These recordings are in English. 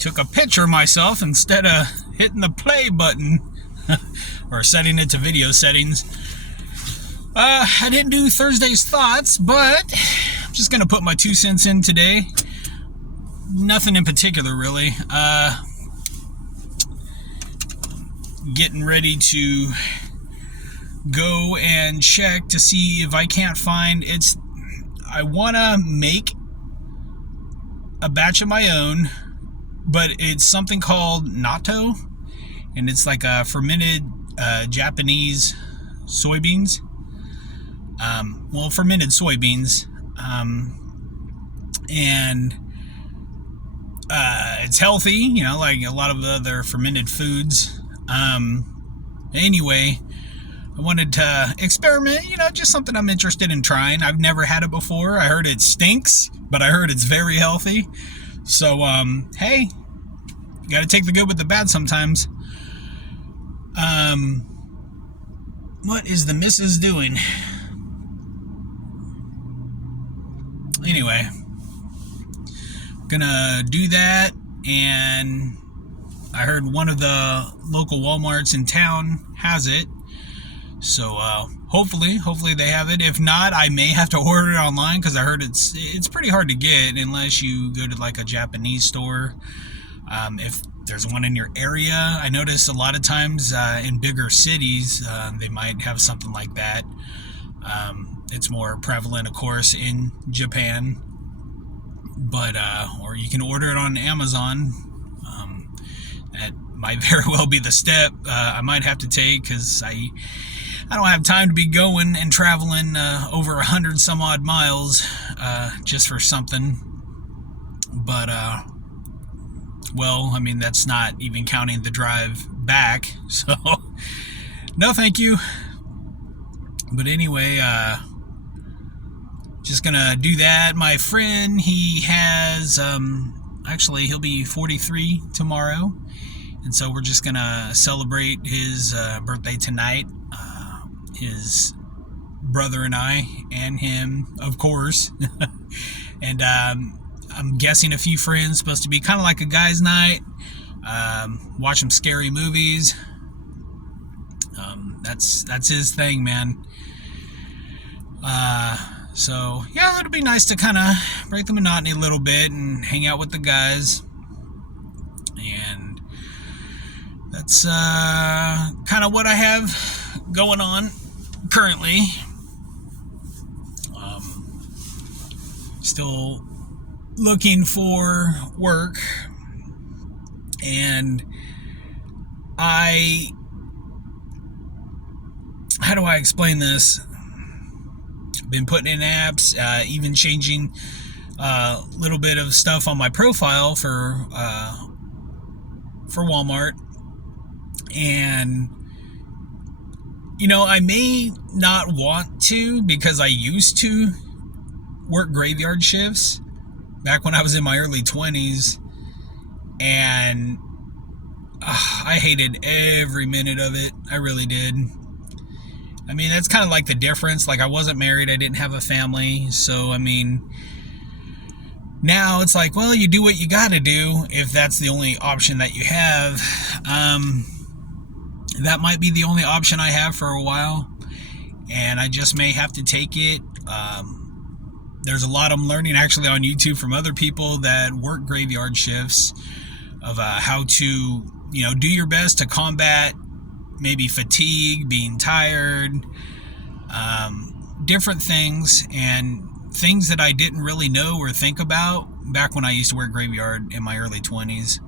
took a picture of myself instead of hitting the play button or setting it to video settings. I didn't do Thursday's thoughts, but I'm just going to put my 2 cents in today. Nothing in particular, really. Getting ready to go and check to see if I can't find I want to make a batch of my own, but it's something called natto, and it's like a fermented Japanese soybeans. Fermented soybeans, and it's healthy, like a lot of other fermented foods. Anyway, I wanted to experiment, just something I'm interested in trying. I've never had it before. I heard it stinks, but I heard it's very healthy. So, hey, you gotta take the good with the bad sometimes. What is the missus doing? Anyway, gonna do that, and I heard one of the local Walmarts in town has it, so hopefully they have it. If not, I may have to order it online, because I heard it's pretty hard to get unless you go to like a Japanese store. If there's one in your area, I notice a lot of times in bigger cities they might have something like that. It's more prevalent, of course, in Japan, but or you can order it on Amazon. That might very well be the step I might have to take, because I don't have time to be going and traveling over 100 some odd miles just for something. But that's not even counting the drive back, so no thank you. But anyway, just gonna do that. My friend, he has he'll be 43 tomorrow, and so we're just gonna celebrate his birthday tonight. His brother and I, and him, of course. And I'm guessing a few friends. Supposed to be kind of like a guys' night. Watch some scary movies. That's his thing, man. So yeah, it'll be nice to kind of break the monotony a little bit and hang out with the guys. And that's kind of what I have going on currently. Still looking for work, and how do I explain this? Been putting in apps, even changing a little bit of stuff on my profile for Walmart, and I may not want to, because I used to work graveyard shifts back when I was in my early 20s, and I hated every minute of it. I really did. That's kind of like the difference. Like, I wasn't married, I didn't have a family, so now it's like, well, you do what you gotta do if that's the only option that you have. That might be the only option I have for a while, and I just may have to take it. There's a lot I'm learning actually on YouTube from other people that work graveyard shifts, of how to do your best to combat maybe fatigue, being tired, different things, and things that I didn't really know or think about back when I used to work graveyard in my early 20s.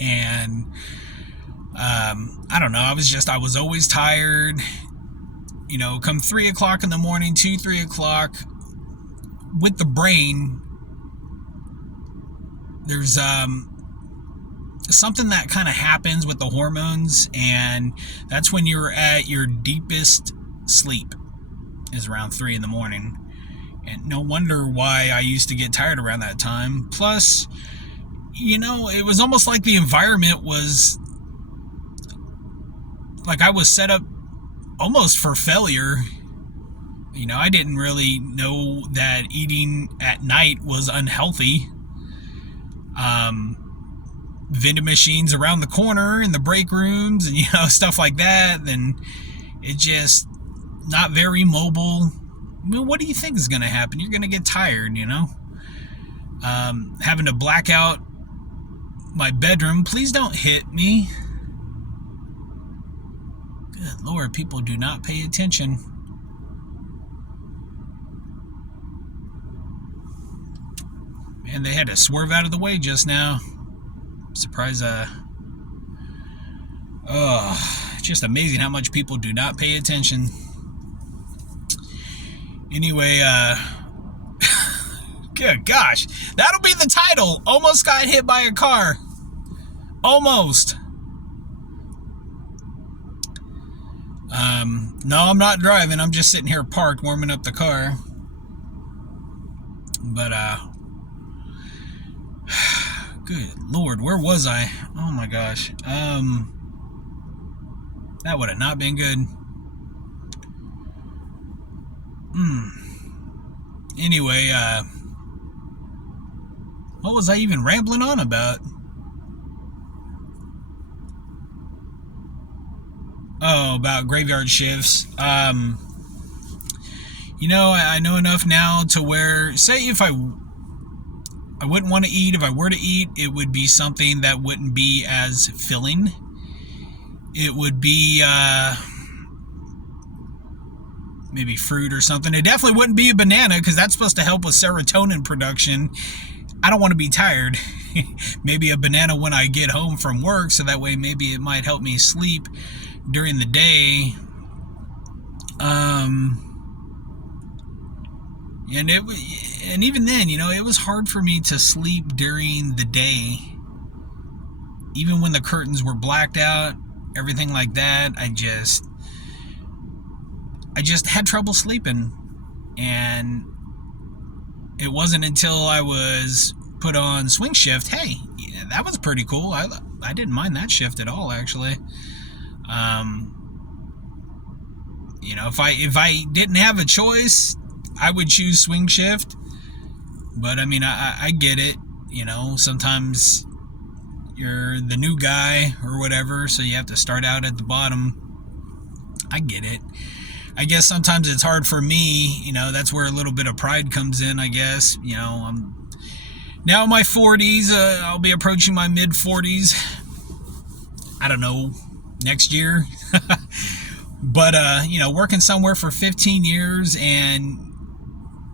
And I don't know, I was always tired. Come 3 o'clock in the morning, 3 o'clock, with the brain, there's something that kind of happens with the hormones, and that's when you're at your deepest sleep, is around 3 in the morning. And no wonder why I used to get tired around that time. Plus, it was almost like the environment was like I was set up almost for failure. I didn't really know that eating at night was unhealthy. vending machines around the corner in the break rooms and, stuff like that, then it just not very mobile. I mean, what do you think is going to happen? You're going to get tired, having to black out my bedroom. Please don't hit me. Good Lord, people do not pay attention. Man, they had to swerve out of the way just now. I'm surprised, it's just amazing how much people do not pay attention. Anyway, good gosh, that'll be the title. Almost got hit by a car. Almost. No, I'm not driving. I'm just sitting here parked, warming up the car. But, good Lord, where was I? Oh my gosh. That would have not been good. Anyway, what was I even rambling on about? Oh, about graveyard shifts. I know enough now to where, say if I wouldn't want to eat, if I were to eat, it would be something that wouldn't be as filling. It would be, maybe fruit or something. It definitely wouldn't be a banana, because that's supposed to help with serotonin production. I don't want to be tired. Maybe a banana when I get home from work, so that way maybe it might help me sleep during the day. And even then, it was hard for me to sleep during the day. Even when the curtains were blacked out, everything like that, I just had trouble sleeping. And it wasn't until I was put on swing shift. Hey, that was pretty cool. I didn't mind that shift at all, actually. If I didn't have a choice, I would choose swing shift. But I mean, I get it. Sometimes you're the new guy or whatever, so you have to start out at the bottom. I get it. I guess sometimes it's hard for me, that's where a little bit of pride comes in, I guess. I'm now in my 40s, I'll be approaching my mid 40s. I don't know, next year. But, working somewhere for 15 years and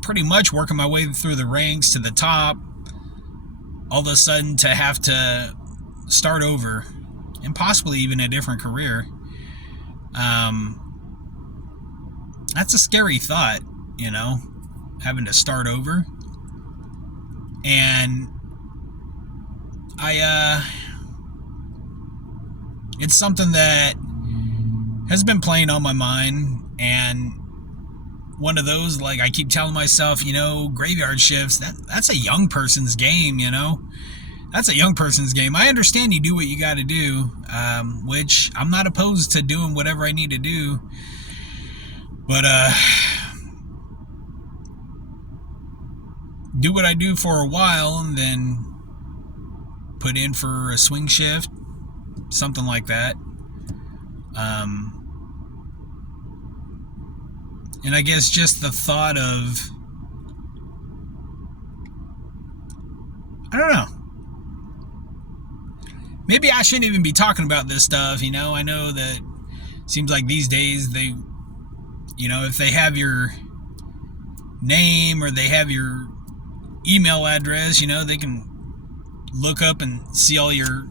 pretty much working my way through the ranks to the top, all of a sudden to have to start over and possibly even a different career. That's a scary thought, having to start over. And it's something that has been playing on my mind, and one of those, like I keep telling myself, graveyard shifts, that's a young person's game, That's a young person's game. I understand you do what you got to do, which I'm not opposed to doing whatever I need to do. But, do what I do for a while and then put in for a swing shift, something like that. And I guess just the thought of, I don't know. Maybe I shouldn't even be talking about this stuff, I know that it seems like these days they, if they have your name or they have your email address, they can look up and see all your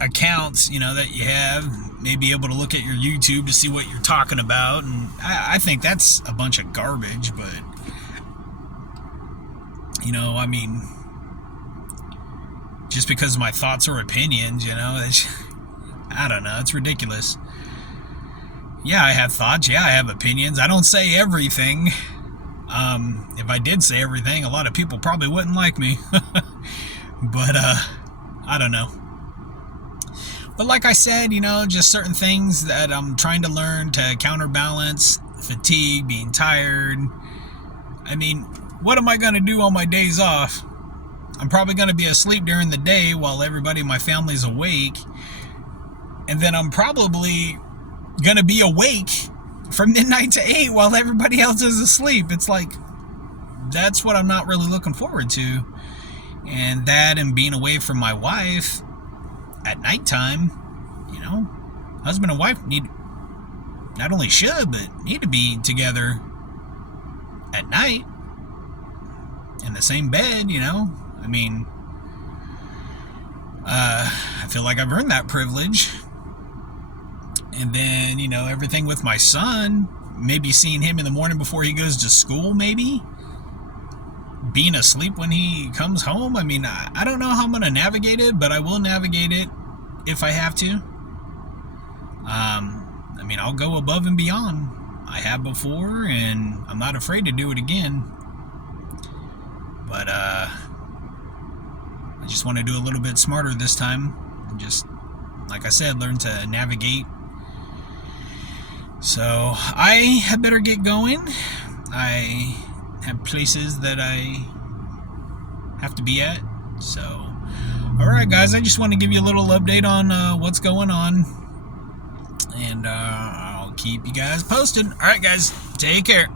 accounts, that you have, maybe able to look at your YouTube to see what you're talking about. And I think that's a bunch of garbage, but, I mean, just because my thoughts or opinions, I don't know, it's ridiculous. Yeah, I have thoughts. Yeah, I have opinions. I don't say everything. If I did say everything, a lot of people probably wouldn't like me. But, I don't know. But like I said, just certain things that I'm trying to learn to counterbalance fatigue, being tired. I mean, what am I going to do on my days off? I'm probably going to be asleep during the day while everybody in my family's awake. And then I'm probably going to be awake from midnight to 8 while everybody else is asleep. It's like, that's what I'm not really looking forward to. And that and being away from my wife at nighttime, you know, husband and wife need, not only should, but need to be together at night in the same bed, you know. I mean, I feel like I've earned that privilege. And then, you know, everything with my son, maybe seeing him in the morning before he goes to school, maybe being asleep when he comes home. I mean, I don't know how I'm going to navigate it, but I will navigate it if I have to. I mean, I'll go above and beyond. I have before, and I'm not afraid to do it again. But I just want to do a little bit smarter this time. And just, like I said, learn to navigate. So I had better get going. I have places that I have to be at. So, alright guys, I just want to give you a little update on what's going on. And I'll keep you guys posted. Alright guys, take care.